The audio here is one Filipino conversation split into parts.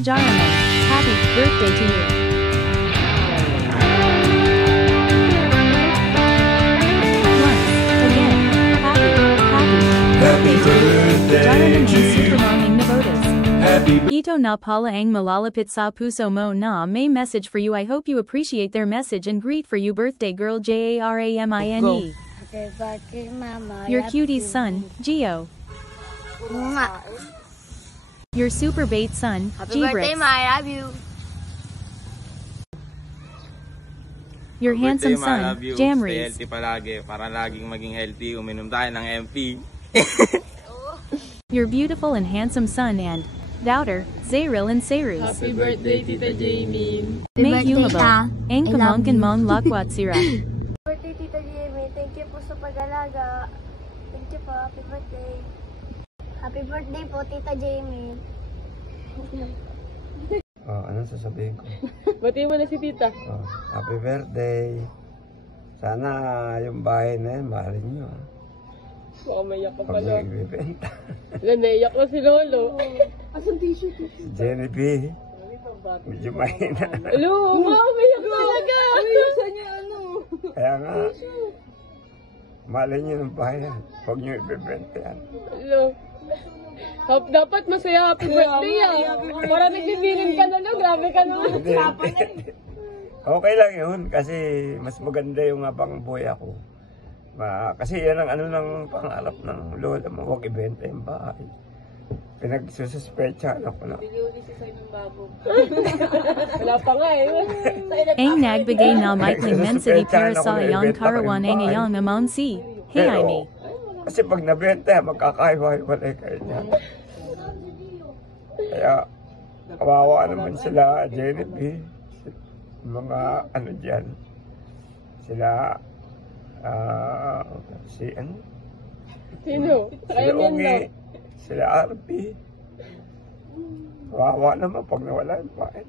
Jaraman, happy birthday to you. Once again, happy birthday Jaraman and Supermaming Navotas. Ito na pala ang malalapit sa puso mo na may message for you. I hope you appreciate their message and greet for you birthday girl Jaramine. Happy birthday, Mama. Your cutie son, Gio. Your super bait son, Happy birthday, Gibrix. Ma. I love you. Your handsome Birthday, ma, son, love you. Stay Jamries. healthy palagi. Para laging maging healthy, uminom tayo ng MP. Your beautiful and handsome son and daughter, Zayril and Sayrus. Happy birthday, Tita Jamie. May birthday, humaba, Ta. ang I love kamangkan you. mong lakwat sira. Birthday, Tita Jamie. Thank you po sa pag-alaga. Thank you po. Happy birthday. Happy birthday po, Tita Jamie. Oh, anong sasabihin ko? Batiin mo na si Tita. Oh, happy birthday. Sana yung bahay na yun, mahalin nyo. Baka maiyak ka Pag pala. nagbibenta. Wala, naiyak na si Lolo. Jenny B. Medyo mahina. Hello, baka maiyak talaga. Kaya nga, mahalin nyo ng bahay. Huwag nyo ibibenta yan. Hello. Dapat masaya happy birthday ah. Para nagbibilin ka na no, grabe ka naman. Hindi. Okay lang yun kasi mas maganda yung habang buhay ako. Kasi yan ang ano ng pangarap ng lola mo, huwag ibenta yung bahay. Pinagsususpechahan ako na. Wala pa nga eh. Ang nagbigay na maikling mensahe para sa iyong karawan ang iyong amon si. Hey, Pero, Amy. kasi pag nabenta, magkakahiwa-hiwalay kayo niya. Kaya, kawawa naman sila, Jenny B. Mga ano dyan. Sila, si ano? Sino? Sila Ayun yan Ungi, no. sila RP. Kawawa naman pag nawala yung bahay.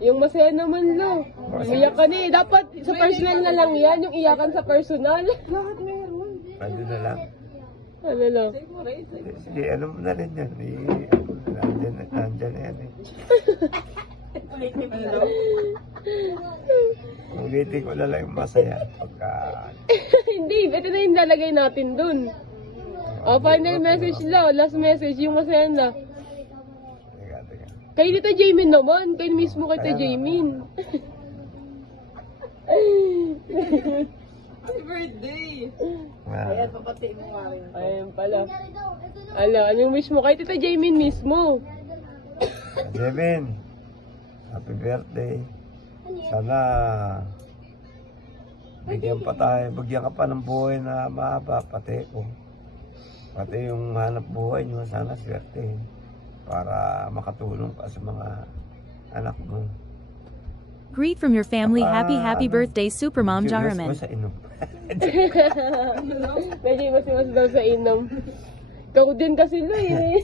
Yung masaya naman lo. Umiyak ka na eh. Dapat sa personal na lang yan. Yung iyakan sa personal. Ano na lang. Ano lang. Sige, ano mo na rin yan. Nandyan na yan eh. Ulitin ko na lang yung masaya. Pagka... Hindi, ito na yung lalagay natin dun. Final message lo. Last message, yung masaya na. Teka. Kay Tita Jamie naman. Kay mismo kay Tita Jamie. Ayan, Ayun pala. Anong wish mo kay Tita Jamie mismo? Jevin, happy birthday. Sana bigyan ka pa ng buhay na mahaba, pati yung hanap buhay nyo, sana swerte para makatulong ka sa mga anak mo. Greet from your family. Happy birthday, Supermom Curious Jaraman. mo sa inom. Medyo mas daw sa inom. Ikaw din kasi lo eh.